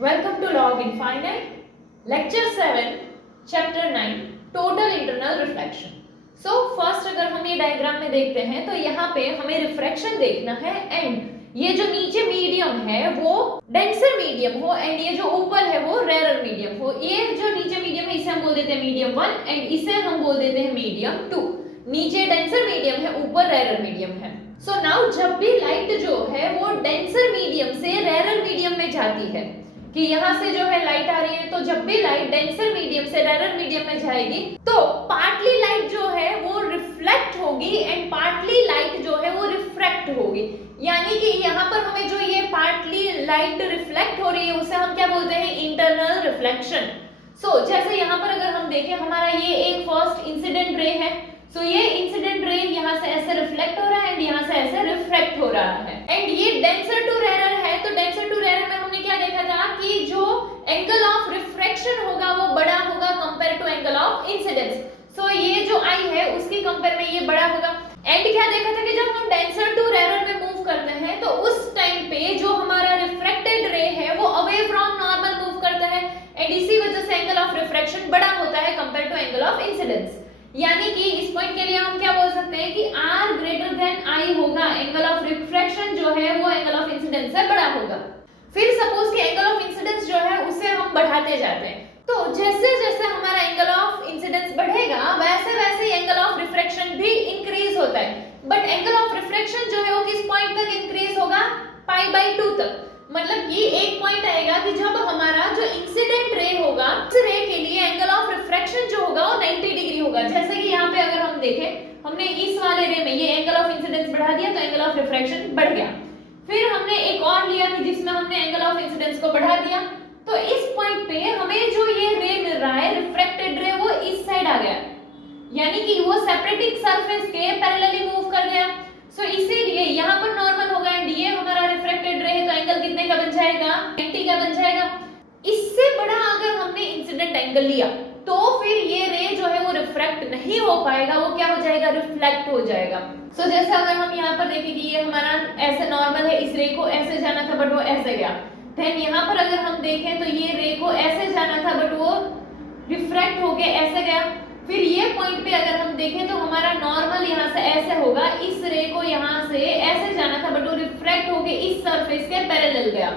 Welcome to Log Infinite, Lecture 7, Chapter 9, Total Internal Reflection. So first अगर हम ये diagram में देखते हैं तो यहाँ पे हमें रिफ्रैक्शन देखना है एंड ये जो नीचे मीडियम है वो डेंसर मीडियम हो एंड ये जो ऊपर है वो रेयर मीडियम हो. ये जो नीचे मीडियम है इसे हम बोल देते हैं मीडियम 1 एंड इसे हम बोल देते हैं मीडियम 2. नीचे डेंसर मीडियम है, ऊपर रेयर मीडियम है. सो नाउ जब भी लाइट जो है वो डेंसर मीडियम से रेयर मीडियम में जाती है कि यहाँ से जो है लाइट आ रही है, तो जब भी लाइट डेंसर मीडियम से रेयर मीडियम में जाएगी तो पार्टली लाइट जो है वो रिफ्लेक्ट होगी एंड पार्टली लाइट जो है वो रिफ्रैक्ट होगी. यानी कि यहाँ पर हमें जो ये पार्टली लाइट रिफ्लेक्ट हो रही है उसे हम क्या बोलते हैं, इंटरनल रिफ्लेक्शन. सो जैसे यहाँ पर अगर हम देखें हमारा ये एक फर्स्ट इंसिडेंट रे है. सो ये इंसिडेंट रे यहाँ से ऐसे रिफ्लेक्ट हो रहा है एंड यहाँ से ऐसे रिफ्रैक्ट हो रहा है एंड ये डेंसर टू रेयर है. तो डेंसर टू रेयर में हमने क्या देखा था कि जो एंगल ऑफ रिफ्रैक्शन होगा वो बड़ा होगा compare to angle of incidence. So ये जो आई है उसकी कंपेयर में ये बड़ा होगा. एंड क्या देखा था कि जब हम डेंसर टू रेयर में मूव करते हैं तो उस टाइम पे जो हमारा रिफ्रैक्टेड रे है वो अवे फ्रॉम नॉर्मल मूव करता है एंड इसी वजह से एंगल ऑफ रिफ्रैक्शन बड़ा होता है compare to angle of incidence. यानी कि इस पॉइंट के लिए हम क्या बोल सकते हैं कि r ग्रेटर देन i होगा, एंगल ऑफ रिफ्रैक्शन जो है वो एंगल ऑफ इंसिडेंस से बड़ा होगा. फिर सपोज कि एंगल ऑफ इंसिडेंस जो है उसे हम बढ़ाते जाते हैं तो जैसे जैसे हमारा एंगल ऑफ इंसिडेंस बढ़ेगा वैसे वैसे एंगल ऑफ रिफ्रैक्शन भी इंक्रीज होता है. बट एंगल ऑफ रिफ्रैक्शन जो है वो किस पॉइंट तक इंक्रीज होगा, π/2 तक. मतलब ये एक पॉइंट आएगा कि जब हमारा जो इंसिडेंट रे होगा उस रे के लिए एंगल ऑफ रिफ्रैक्शन जो होगा वो 90 डिग्री होगा. जैसे कि यहाँ पे अगर हम देखें हमने इस वाले रे में ये एंगल ऑफ इंसिडेंस बढ़ा दिया तो एंगल ऑफ रिफ्रैक्शन बढ़ गया. फिर हमने एक और लिया कि जिसमें हमने एंगल ऑफ इंसिडेंस को बढ़ा दिया तो इस पॉइंट पे हमें जो ये रे मिल रहा है रिफ्रैक्टेड रे वो इस साइड आ गया, यानी कि वो सेपरेटिंग सरफेस के पैरेलली मूव कर गया. सो इसीलिए यहाँ पर नॉर्मल होगा एंड ये हमारा रिफ्रैक्टेड रे है तो एंगल कितने का बन जाएगा, 90 का बन जाएगा. इससे बड़ा अगर हमने इंसिडेंट एंगल लिया तो फिर ये रे जो है वो रिफ्रैक्ट नहीं हो पाएगा, वो क्या हो जाएगा, रिफ्लेक्ट हो जाएगा. सो जैसे अगर हम यहाँ पर देखें कि ये हमारा ऐसे नॉर्मल है, इस रे को ऐसे जाना था बट वो ऐसे गया. देन यहाँ पर अगर हम देखें तो ये रे को ऐसे जाना था बट वो रिफ्रैक्ट होके ऐसे गया. फिर ये पॉइंट पे अगर हम देखें तो हमारा नॉर्मल यहाँ से ऐसे होगा, इस रे को यहाँ से ऐसे जाना था बट वो रिफ्रैक्ट होके इस सरफेस के पैरेलल गया.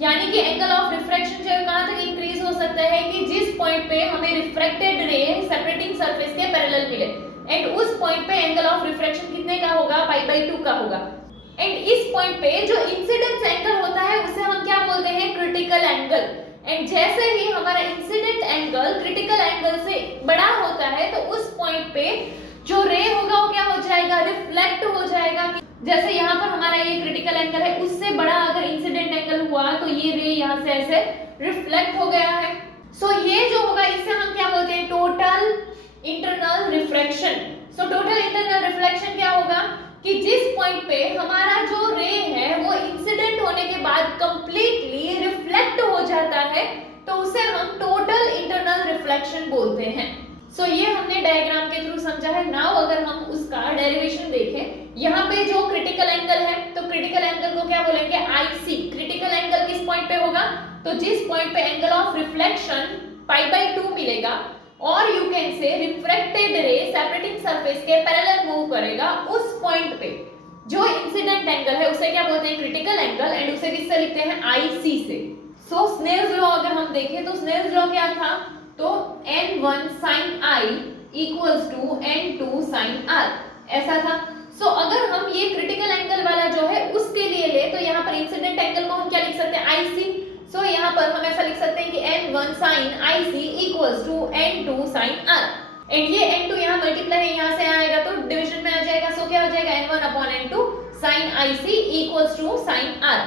यानी कि एंगल ऑफ रिफ्रैक्शन जो है कहाँ तक इंक्रीज हो सकता है कि जिस पॉइंट पे हमें रिफ्रैक्टेड रे सेपरेटिंग सरफेस के पैरेलल मिले एंड उस पॉइंट पे एंगल ऑफ रिफ्रैक्शन कितने का होगा, π/2 का होगा. एंड इस पॉइंट पे जो इंसिडेंस एंगल होता है उसे हम क्या बोलते हैं, क्रिटिकल एंगल. एंड जैसे ही हमारा इंसिडेंट एंगल क्रिटिकल एंगल से बड़ा होता है तो उस पॉइंट पे जो रे होगा वो क्या हो जाएगा, रिफ्लेक्ट हो जाएगा. जैसे यहाँ पर हमारा ये क्रिटिकल एंगल है, उससे बड़ा अगर इंसिडेंट एंगल हुआ तो ये रे यहाँ से ऐसे रिफ्लेक्ट हो गया है. सो ये जो होगा इसे हम क्या बोलते हैं, total internal refraction. So total internal reflection क्या होगा कि जिस पॉइंट पे हमारा जो रे है वो इंसिडेंट होने के बाद कंप्लीटली रिफ्लेक्ट हो जाता है तो उसे हम टोटल इंटरनल रिफ्लेक्शन बोलते हैं. सो ये हमने डायग्राम के थ्रू समझा है. नाउ अगर हम उसका डेरिवेशन देखें, यहाँ पे जो क्रिटिकल एंगल है तो क्रिटिकल एंगल को क्या बोलेंगे, IC. क्रिटिकल एंगल किस पॉइंट पे होगा, तो जिस पॉइंट पे एंगल ऑफ रिफ्लेक्शन π/2 मिलेगा और यू कैन से रिफ्रैक्टेड रे सेपरेटिंग सरफेस के पैरेलल मूव करेगा, उस पॉइंट पे जो इंसिडेंट एंगल है उसे क्या बोलते हैं, क्रिटिकल एंगल. एंड उसे किससे लिखते हैं, IC से. सो स्नेल्स लॉ अगर हम देखें तो स्नेल्स लॉ क्या था, तो n1 sin i equals to n2 sin r ऐसा था. सो अगर हम ये क्रिटिकल एंगल वाला जो है उसके लिए ले तो यहाँ पर इंसिडेंट एंगल को हम क्या लिख सकते हैं, IC. सो यहाँ पर हम ऐसा लिख सकते हैं कि n1 sin IC equals to n2 sin r. And ये n2 यहाँ मल्टीप्लाई है, यहाँ से आएगा तो डिवीजन में आ जाएगा. सो क्या हो जाएगा, n1/n2 sin IC equals to sin r.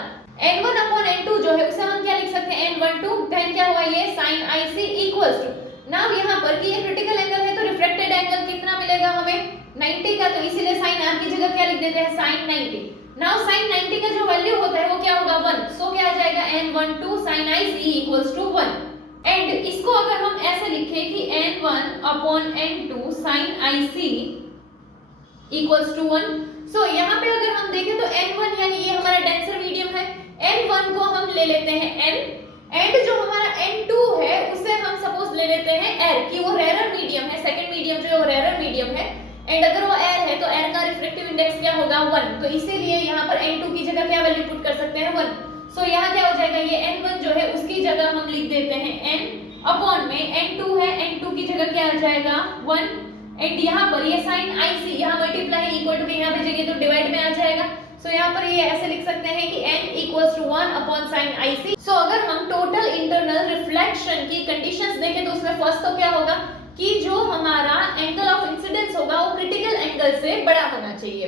n1/n2 जो है उसे हम क्या लिख सकते हैं, n12. देन क्या हुआ, ये sin IC equals to. Now यहाँ पर कि ये क्रिटिकल एंगल है तो रिफ्रैक्टेड एंगल कितना मिलेगा हमें, 90 का. तो इसीलिए sin r की जगह क्या लिख देते हैं, sin 90. नाउ sin 90 का जो वैल्यू होता है वो क्या होगा, 1. सो क्या आ जाएगा, n12 sin IC equals to 1. And इसको अगर हम ऐसे लिखें कि n1/n2 sin IC equals to 1. सो यहाँ पे अगर हम देखें तो n1 यानी ये हमारा डेंसर मीडियम है, n1 को हम ले लेते हैं n एंड मीडियम है एंड अगर वो एयर है तो एयर का रिफ्रैक्टिव इंडेक्स क्या होगा 1, तो इसीलिए यहाँ पर n2 की जगह क्या वैल्यू पुट कर सकते हैं 1। सो यहाँ क्या हो जाएगा, ये n1 जो है उसकी जगह हम लिख देते हैं n अपॉन में n2 है, n2 की जगह क्या आ जाएगा 1 एंड यहाँ पर ये साइन IC यहाँ मल्टीप्लाई इक्वल टू के यहाँ भेजेंगे तो डिवाइड में आ जाएगा। सो यहाँ पर ये ऐसे लिख सकते हैं कि n equals to 1 upon sine IC। So अगर हम टोटल इंटरनल रिफ्लेक्शन की कंडीशंस देखें तो उसमें फर्स्ट तो क्या होगा कि जो हमारा एंगल ऑफ इंसिडेंस होगा वो क्रिटिकल एंगल से बड़ा होना चाहिए।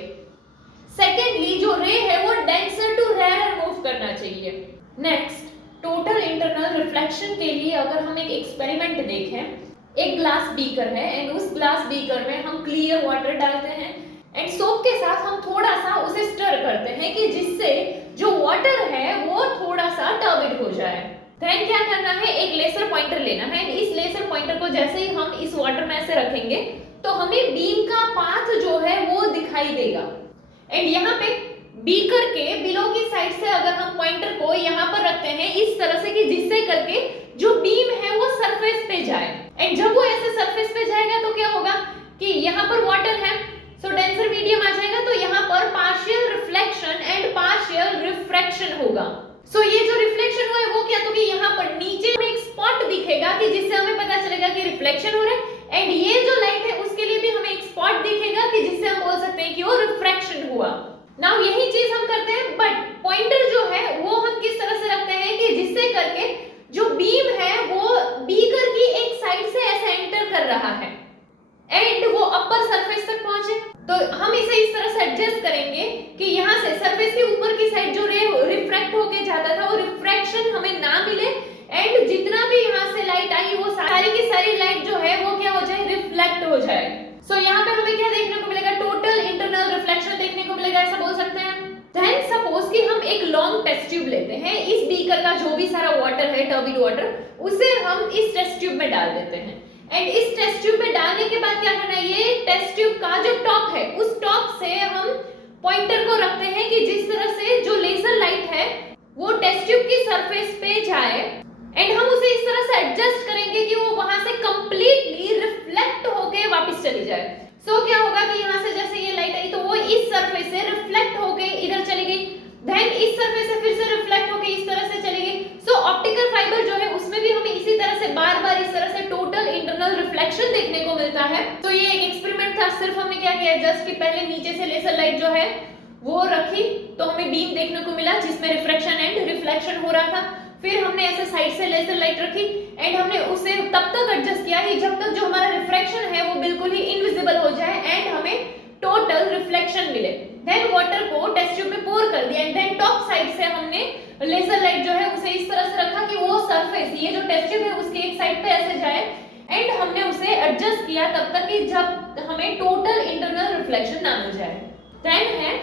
सेकेंडली जो रे है वो डेंसर टू रेयर मूव करना चाहिए। नेक्स्ट, टोटल इंटरनल रिफ्लेक्शन के लिए अगर हम एक एक्सपेरिमेंट देखें, एक ग्लास बीकर है एंड उस ग्लास बीकर में हम क्लियर वाटर डालते हैं एंड सोप के साथ हम थोड़ा सा उसे स्टर करते हैं कि जिससे जो वाटर है वो थोड़ा सा टर्बिड हो जाए। देन क्या करना है, एक लेजर पॉइंटर लेना है एंड इस लेजर पॉइंटर को जैसे ही हम इस वाटर में ऐसे रखेंगे तो हमें बीम का पाथ जो है वो दिखाई देगा एंड यहाँ पे बीकर के बिलो की साइड से अगर हम पॉइंटर को यहाँ पर रखते हैं इस तरह से कि जिससे करके जो बीम है वो सरफेस पे जाए एंड जब वो ऐसे सरफेस पे जाएगा तो क्या होगा कि यहाँ पर वाटर है सो डेंसर मीडियम आ जाएगा, तो यहाँ पर partial reflection and partial refraction होगा। सो ये जो रिफ्लेक्शन हुआ है वो क्या, तो कि यहाँ पर नीचे में एक स्पॉट दिखेगा कि जिससे हमें पता चलेगा कि रिफ्लेक्शन हो रहा है एंड ये जो लाइट है उसके लिए भी हमें एक स्पॉट दिखेगा कि जिससे हम बोल सकते हैं कि वो रिफ्रैक्शन हुआ। नाउ यही चीज हम करते हैं बट पॉइंटर जो है वो हम किस तरह से रखते हैं कि जिससे करके जो बीम है वो बीकर की एक साइड से ऐसे एंटर कर रहा है एंड वो अपर सरफेस तक पहुंचे। तो हम इसे इस तरह से एडजस्ट करेंगे कि यहाँ से सरफेस के ऊपर की साइड जो रे रिफ्रैक्ट होके जाता था वो रिफ्रैक्शन हमें ना मिले एंड जितना भी यहाँ से लाइट आई वो सारी की सारी लाइट जो है वो क्या हो जाए, रिफ्लेक्ट हो जाए। सो यहाँ पे हमें क्या देखने को मिलेगा, टोटल इंटरनल रिफ्लेक्शन देखने को मिलेगा, ऐसा बोल सकते हैं। देन सपोज कि हम एक लॉन्ग टेस्ट ट्यूब लेते हैं, इस बीकर का जो भी सारा वाटर है टर्बिड वाटर उसे हम इस टेस्ट ट्यूब में डाल देते हैं एंड इस टेस्ट ट्यूब में डालने के बाद क्या करना है, ये टेस्ट ट्यूब का जो टॉप है उस टॉप से हम पॉइंटर को रखते हैं कि जिस तरह से जो लेजर लाइट है वो टेस्ट ट्यूब की सरफेस पे जाए एंड हम उसे इस तरह से एडजस्ट करेंगे कि वो वहां से कंप्लीटली रिफ्लेक्ट होके वापस चली जाए। सो क्या होगा कि यहाँ से जैसे ये लाइट आई तो वो इस सरफेस से रिफ्लेक्ट होके इधर चली गई, देन इस सरफेस से फिर से रिफ्लेक्ट होके इस तरह से चली गई। सो ऑप्टिकल फाइबर जो है उसमें भी हमें इसी तरह से बार-बार इस तरह से टोटल इंटरनल रिफ्लेक्शन देखने को मिलता है। तो ये एक एक्सपेरिमेंट था, सिर्फ हमने क्या किया जस्ट कि पहले नीचे से लेजर लाइट जो है वो रखी तो हमें बीम देखने को मिला जिसमें रिफ्रैक्शन एंड रिफ्लेक्शन हो रहा था। फिर हमने ऐसे साइड से लेजर लाइट रखी एंड हमने उसे तब तक एडजस्ट किया कि जब तक जो हमारा रिफ्रैक्शन है वो बिल्कुल ही इनविजिबल हो जाए एंड हमें टोटल रिफ्लेक्शन मिले। देन वाटर को टेस्ट ट्यूब में पोर कर दिया एंड देन टॉप साइड से हमने लेजर लाइट जो है उसे इस तरह से रखा कि वो सरफेस ये जो टेस्ट ट्यूब है उसकी एक साइड पे ऐसे जाए एंड हमने उसे एडजस्ट किया तब तक कि जब हमें टोटल इंटरनल रिफ्लेक्शन ना मिल जाए। देन है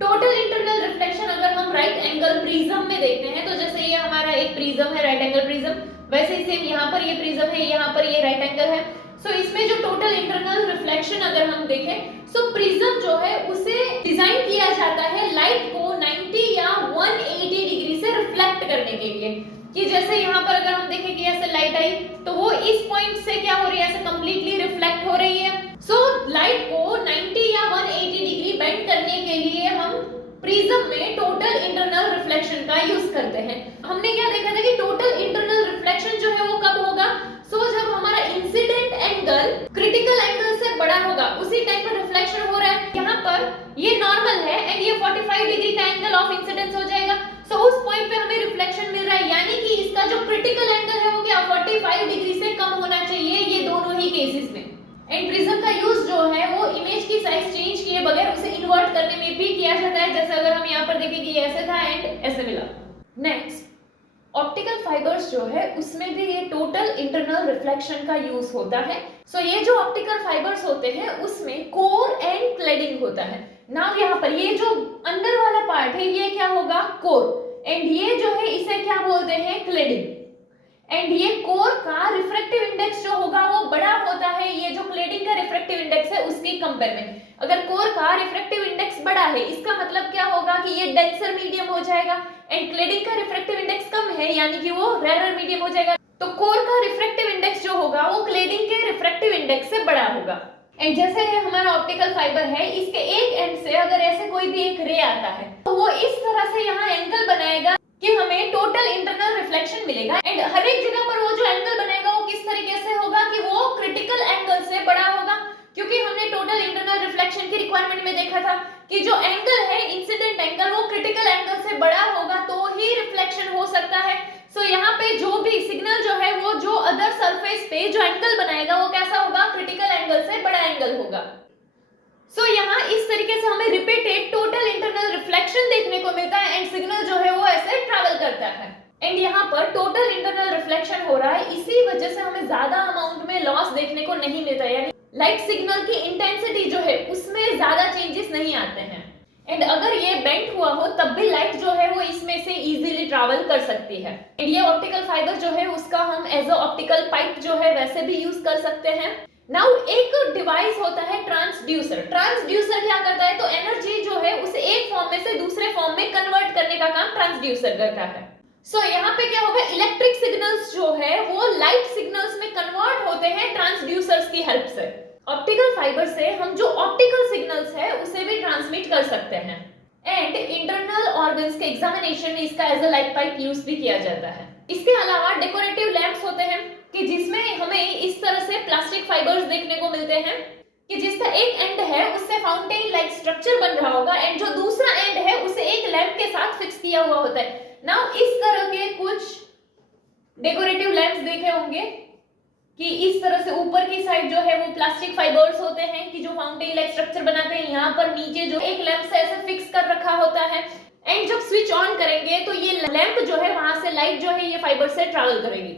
टोटल इंटरनल रिफ्लेक्शन। अगर हम राइट एंगल प्रिज्म में देखते हैं तो जैसे ये हमारा एक प्रिज्म है राइट एंगल प्रिज्म, वैसे ही सेम यहाँ पर ये प्रिज्म है, यहाँ पर ये राइट एंगल है। सो इसमें जो टोटल इंटरनल रिफ्लेक्शन अगर हम देखें सो प्रिज्म जो है उसे डिजाइन किया जाता है लाइट को 90 या 180 डिग्री से रिफ्लेक्ट करने के लिए कि जैसे यहाँ पर अगर हम देखें कि ऐसे लाइट आई तो वो इस पॉइंट से क्या हो रही है, ऐसे कंप्लीटली रिफ्लेक्ट हो रही है। सो लाइट को 90 या 180 डिग्री बेंड करने के लिए हम प्रिज्म में टोटल इंटरनल रिफ्लेक्शन का यूज करते हैं। हमने क्या देखा था कि टोटल इंटरनल रिफ्लेक्शन जो है वो कब होगा, सो जब हमारा इंसिडेंट एंगल क्रिटिकल एंगल से बड़ा होगा उसी टाइम पर रिफ्लेक्शन हो रहा है। यहाँ पर ये नॉर्मल है एंड ये 45 डिग्री का एंगल ऑफ इंसिडेंस हो जाएगा। सो उस पॉइंट पे हमें रिफ्लेक्शन मिल रहा है, यानी कि इसका जो क्रिटिकल एंगल है वो क्या 45 डिग्री से कम होना चाहिए ये दोनों ही केसेस में। एंड प्रिज्म का यूज जो है वो इमेज की साइज चेंज किए बगैर उसे इन्वर्ट करने में भी किया जाता है, जैसे अगर हम यहाँ पर देखें कि ये ऐसे था एंड ऐसे मिला। नेक्स्ट, ऑप्टिकल फाइबर्स जो है उसमें भी ये टोटल इंटरनल रिफ्लेक्शन का यूज होता है। सो ये जो ऑप्टिकल फाइबर्स होते हैं उसमें कोर एंड क्लेडिंग होता है। नाउ यहाँ पर ये जो अंदर वाला पार्ट है ये क्या होगा, कोर, एंड ये जो है इसे क्या बोलते हैं, क्लेडिंग। एंड ये कोर का रिफ्रैक्टिव इंडेक्स जो होगा वो बड़ा होता है ये जो क्लेडिंग का रिफ्रैक्टिव इंडेक्स है उसके कंपेयर में। अगर कोर का रिफ्रैक्टिव इंडेक्स बड़ा है इसका मतलब क्या होगा कि ये डेंसर मीडियम हो जाएगा एंड क्लेडिंग का रिफ्रैक्टिव इंडेक्स कम है यानी कि वो रेयर मीडियम हो जाएगा। तो कोर का रिफ्रैक्टिव इंडेक्स जो होगा वो क्लेडिंग के रिफ्रैक्टिव इंडेक्स से बड़ा होगा। एंड जैसे हमारा ऑप्टिकल फाइबर है, इसके एक एंड से अगर ऐसे कोई भी एक रे आता है तो वो इस तरह से यहाँ एंगल बनाएगा कि हमें टोटल इंटरनल रिफ्लेक्शन मिलेगा। एंड हर एक जगह पर वो जो एंगल बनेगा वो किस तरीके से होगा कि वो क्रिटिकल एंगल से बड़ा होगा, क्योंकि हमने टोटल इंटरनल रिफ्लेक्शन की रिक्वायरमेंट में देखा था कि जो एंगल है इंसिडेंट एंगल वो क्रिटिकल एंगल से बड़ा होगा तो ही रिफ्लेक्शन हो सकता है। सो यहाँ पे जो भी सिग्नल जो है वो जो अदर सरफेस पे जो एंगल बनाएगा वो कैसा होगा, क्रिटिकल एंगल से बड़ा एंगल होगा। सो यहाँ इस तरीके से हमें रिपीटेड टोटल इंटरनल रिफ्लेक्शन देखने को मिलता है एंड सिग्नल जो है वो ऐसे ट्रैवल करता है। एंड यहाँ पर टोटल इंटरनल रिफ्लेक्शन हो रहा है, इसी वजह से हमें ज्यादा अमाउंट में लॉस देखने को नहीं मिलता, यानी लाइट सिग्नल की इंटेंसिटी जो है उसमें ज्यादा चेंजेस नहीं आते हैं। एंड अगर ये बेंट हुआ हो तब भी लाइट जो है वो इसमें से इजीली ट्रैवल कर सकती है। एंड ये ऑप्टिकल फाइबर जो है उसका हम एज अ ऑप्टिकल पाइप जो है वैसे भी यूज कर सकते हैं। नाउ एक डिवाइस होता है ट्रांसड्यूसर। ट्रांसड्यूसर क्या करता है, तो एनर्जी जो है उसे एक फॉर्म में से दूसरे फॉर्म में कन्वर्ट करने का काम ट्रांसड्यूसर करता है। सो यहाँ पे क्या होगा, इलेक्ट्रिक सिग्नल्स जो है वो लाइट सिग्नल्स में कन्वर्ट होते हैं ट्रांसड्यूसर्स की हेल्प से। ऑप्टिकल फाइबर से हम जो ऑप्टिकल सिग्नल्स है उसे भी ट्रांसमिट कर सकते हैं। एंड इंटरनल ऑर्गन्स के एग्जामिनेशन में इसका as a light pipe use भी किया जाता है। इसके अलावा डेकोरेटिव लैंप्स होते हैं कि जिसमें हमें इस तरह से प्लास्टिक फाइबर्स देखने को मिलते हैं कि जिसका एक एंड है उससे फाउंटेन लाइक स्ट्रक्चर बन रहा होगा एंड जो दूसरा एंड है उसे एक लैंप के साथ फिक्स किया हुआ होता है। नाउ इस तरह के कुछ डेकोरेटिव लैंप्स देखे होंगे कि इस तरह से ऊपर की साइड जो है वो प्लास्टिक फाइबर्स होते हैं कि जो फाउंटेन लाइक स्ट्रक्चर बनाते हैं। यहाँ पर नीचे जो एक लैंप से ऐसे फिक्स कर रखा होता है एंड जब स्विच ऑन करेंगे तो ये लैंप जो है वहां से लाइट जो है ये फाइबर से ट्रैवल करेगी।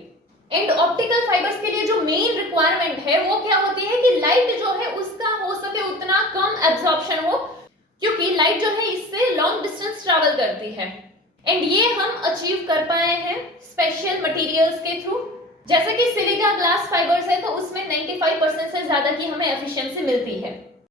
एंड ऑप्टिकल फाइबर्स के लिए जो मेन रिक्वायरमेंट है वो क्या होती है कि लाइट जो है उसका हो सके उतना कम एब्जॉर्प्शन हो, क्योंकि लाइट जो है इससे लॉन्ग डिस्टेंस ट्रैवल करती है। एंड ये हम अचीव कर पाए हैं स्पेशल मटेरियल्स के थ्रू, जैसे कि सिलिका ग्लास फाइबर्स है तो उसमें 95% से ज्यादा की हमें एफिशिएंसी मिलती है।